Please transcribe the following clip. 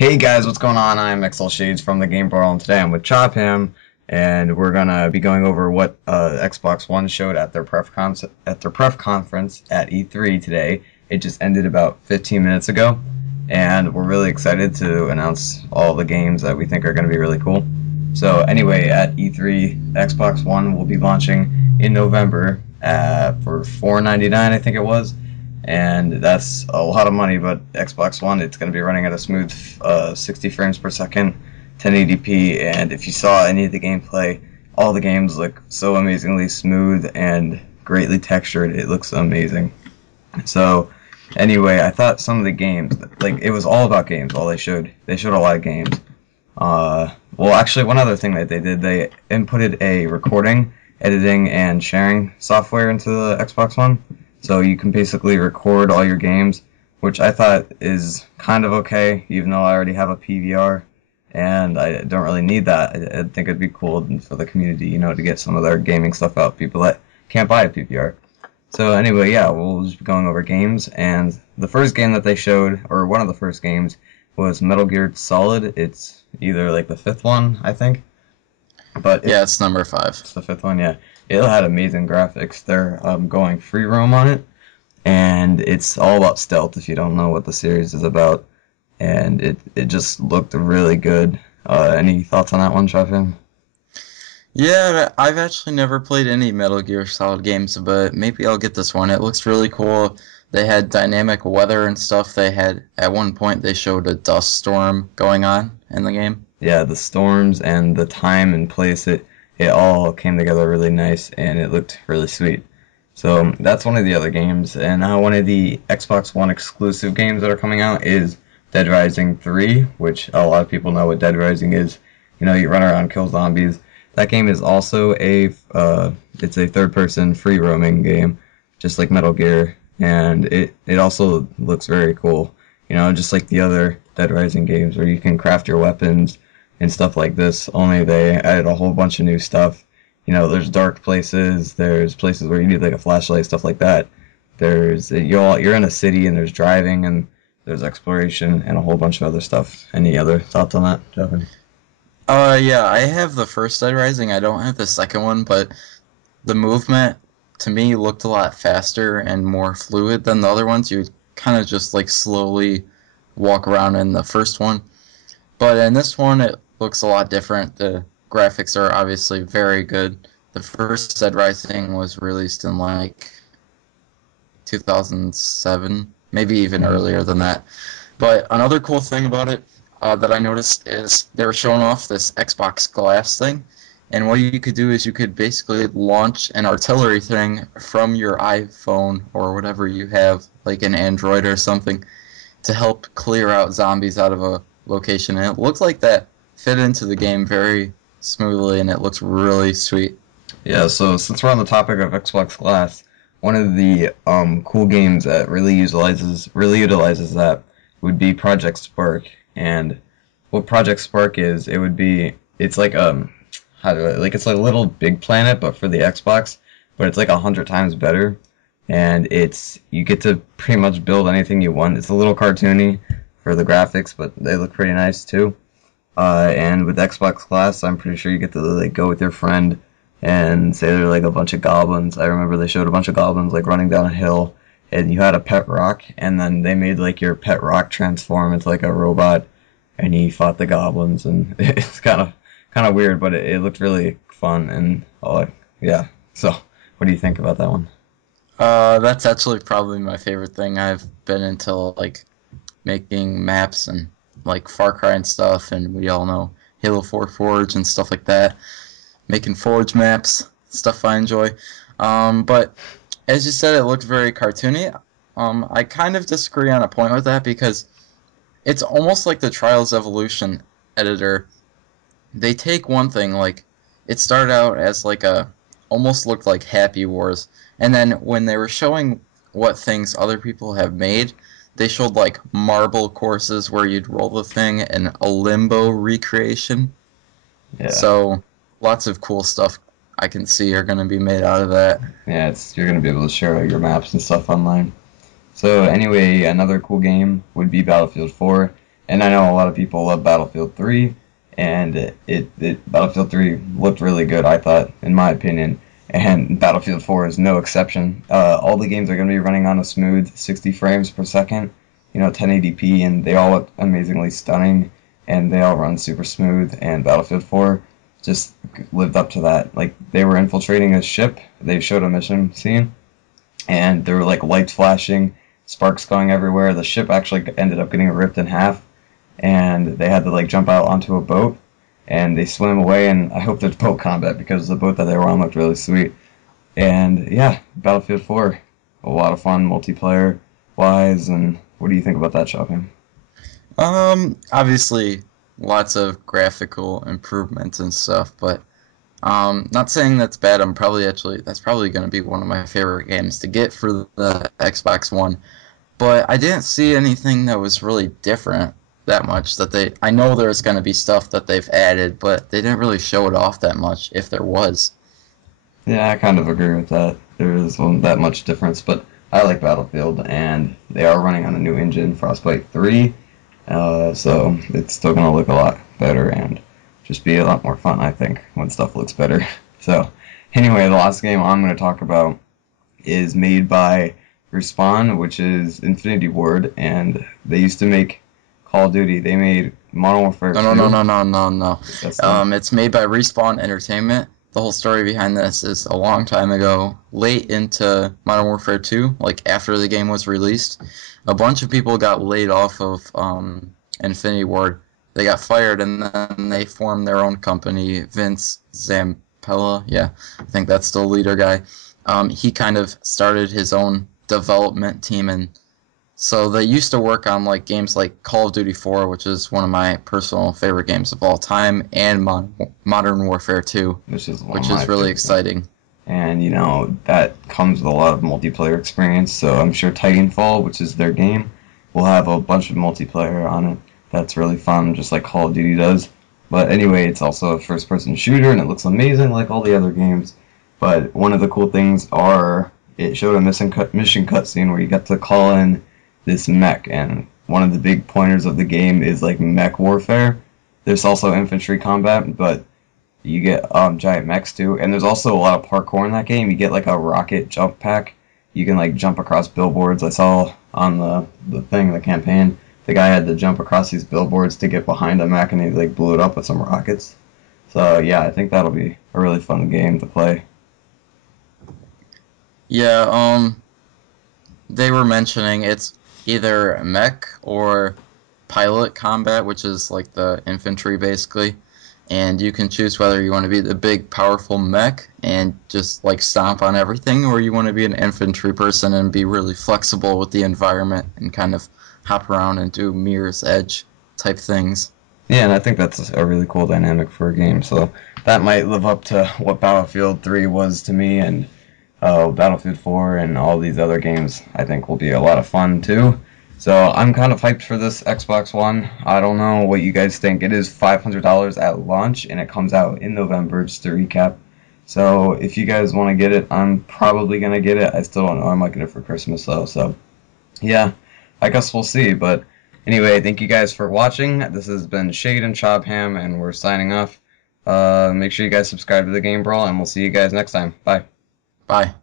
Hey guys, what's going on? I'm xCHOBHAMx from TheGameBrawl, and today I'm with Chobham, and we're gonna be going over what Xbox One showed at their pref conference at E3 today. It just ended about 15 minutes ago, and we're really excited to announce all the games that we think are gonna be really cool. So anyway, at E3, Xbox One will be launching in November for $4.99, I think it was, and that's a lot of money. But Xbox One, it's going to be running at a smooth 60 frames per second, 1080p, and if you saw any of the gameplay, all the games look so amazingly smooth and greatly textured. It looks amazing. So anyway, I thought some of the games, like it was all about games. All they showed a lot of games. Well, actually, one other thing that they did, they inputted a recording, editing, and sharing software into the Xbox One. So you can basically record all your games, which I thought is kind of okay, even though I already have a PVR, and I don't really need that. I think it'd be cool for the community, to get some of their gaming stuff out, people that can't buy a PVR. So anyway, yeah, we'll just be going over games, and the first game that they showed, or one of the first games, was Metal Gear Solid. It's either like the fifth one, I think, but Yeah, it's number 5. it's the fifth one, yeah. It had amazing graphics. They're going free roam on it, and it's all about stealth if you don't know what the series is about. And it just looked really good. Any thoughts on that one, Shafin? Yeah, I've actually never played any Metal Gear Solid games, but maybe I'll get this one. It looks really cool. They had dynamic weather and stuff. They had, at one point, they showed a dust storm going on in the game. Yeah, the storms and the time and place, it all came together really nice, and it looked really sweet. So that's one of the other games. And now one of the Xbox One exclusive games that are coming out is Dead Rising 3, which a lot of people know what Dead Rising is. You run around, kill zombies. That game is also it's a third-person free roaming game, just like Metal Gear, and it also looks very cool. Just like the other Dead Rising games where you can craft your weapons and stuff like this. Only they added a whole bunch of new stuff. There's dark places, there's places where you need like a flashlight, stuff like that. You're in a city and there's driving and there's exploration and a whole bunch of other stuff. Any other thoughts on that, Devin? Yeah, I have the first Dead Rising. I don't have the second one, but the movement, to me, looked a lot faster and more fluid than the other ones. You kind of just, like, slowly walk around in the first one. But in this one, it looks a lot different. The graphics are obviously very good. The first Dead Rising was released in like 2007, maybe even earlier than that. But another cool thing about it that I noticed is they were showing off this Xbox Glass thing, and what you could do is you could basically launch an artillery thing from your iPhone or whatever you have, like an Android or something, to help clear out zombies out of a location. And it looks like that fit into the game very smoothly, and it looks really sweet. Yeah, so since we're on the topic of Xbox Glass, one of the cool games that really utilizes that would be Project Spark. And what Project Spark is, it's like it's like a little Big Planet but for the Xbox, but it's like 100 times better. And you get to pretty much build anything you want. It's a little cartoony for the graphics, but they look pretty nice too. And with Xbox Glass, I'm pretty sure you get to like go with your friend and say they're like a bunch of goblins. I remember they showed a bunch of goblins like running down a hill, and you had a pet rock, and then they made like your pet rock transform into like a robot, and he fought the goblins, and it's kind of weird, but it looked really fun, and yeah. So, what do you think about that one? That's actually probably my favorite thing. I've been into like making maps and like Far Cry and stuff, and we all know Halo 4 Forge and stuff like that. Making Forge maps, stuff I enjoy. But as you said, it looked very cartoony. I kind of disagree on a point with that because it's almost like the Trials Evolution editor. They take one thing, like it started out as like almost looked like Happy Wars, and then when they were showing what things other people have made, they showed like marble courses where you'd roll the thing and a limbo recreation. Yeah. So lots of cool stuff I can see are going to be made out of that. Yeah, you're gonna be able to share your maps and stuff online. So anyway, another cool game would be Battlefield 4, And I know a lot of people love Battlefield 3, and Battlefield 3 looked really good, I thought, in my opinion. And Battlefield 4 is no exception. All the games are going to be running on a smooth 60 frames per second, 1080p, and they all look amazingly stunning, and they all run super smooth. And Battlefield 4 just lived up to that. Like, they were infiltrating a ship. They showed a mission scene, and there were like lights flashing, sparks going everywhere. The ship actually ended up getting ripped in half, and they had to like jump out onto a boat, and they swim away. And I hope there's boat combat because the boat that they were on looked really sweet. And yeah, Battlefield 4, a lot of fun multiplayer wise. And what do you think about that, Shopping? Obviously, lots of graphical improvements and stuff, but not saying that's bad. That's probably going to be one of my favorite games to get for the Xbox One. But I didn't see anything that was really different that much. I know there's going to be stuff that they've added, but they didn't really show it off that much, if there was. Yeah, I kind of agree with that. There isn't that much difference, but I like Battlefield, and they are running on a new engine, Frostbite 3, so it's still going to look a lot better and just be a lot more fun, I think, when stuff looks better. So, anyway, the last game I'm going to talk about is made by Respawn, which is Infinity Ward, and they used to make Call of Duty. They made Modern Warfare 2. No. It's made by Respawn Entertainment. The whole story behind this is a long time ago, late into Modern Warfare 2, like after the game was released, a bunch of people got laid off of Infinity Ward. They got fired, and then they formed their own company. Vince Zampella, yeah, I think that's the leader guy. He kind of started his own development team, and so they used to work on like games like Call of Duty 4, which is one of my personal favorite games of all time, and Modern Warfare 2, which is really exciting. And that comes with a lot of multiplayer experience. So I'm sure Titanfall, which is their game, will have a bunch of multiplayer on it. That's really fun, just like Call of Duty does. But anyway, it's also a first-person shooter, and it looks amazing like all the other games. But one of the cool things it showed a mission cutscene where you got to call in this mech, and one of the big pointers of the game is like mech warfare. There's also infantry combat, but you get giant mechs too, and there's also a lot of parkour in that game. You get like a rocket jump pack. You can like jump across billboards. I saw on the campaign, the guy had to jump across these billboards to get behind a mech, and he like blew it up with some rockets. So yeah, I think that'll be a really fun game to play. Yeah, they were mentioning it's either mech or pilot combat, which is like the infantry basically, and you can choose whether you want to be the big powerful mech and just like stomp on everything, or you want to be an infantry person and be really flexible with the environment and kind of hop around and do Mirror's Edge type things. Yeah, and I think that's a really cool dynamic for a game, so that might live up to what Battlefield 3 was to me, and Battlefield 4 and all these other games I think will be a lot of fun too. So I'm kind of hyped for this Xbox One. I don't know what you guys think. It is $500 at launch, and it comes out in November, just to recap. So if you guys want to get it, I'm probably going to get it. I still don't know. I might get it for Christmas though. So yeah, I guess we'll see. But anyway, thank you guys for watching. This has been Shade and Chobham, and we're signing off. Make sure you guys subscribe to the Game Brawl, and we'll see you guys next time. Bye. Bye.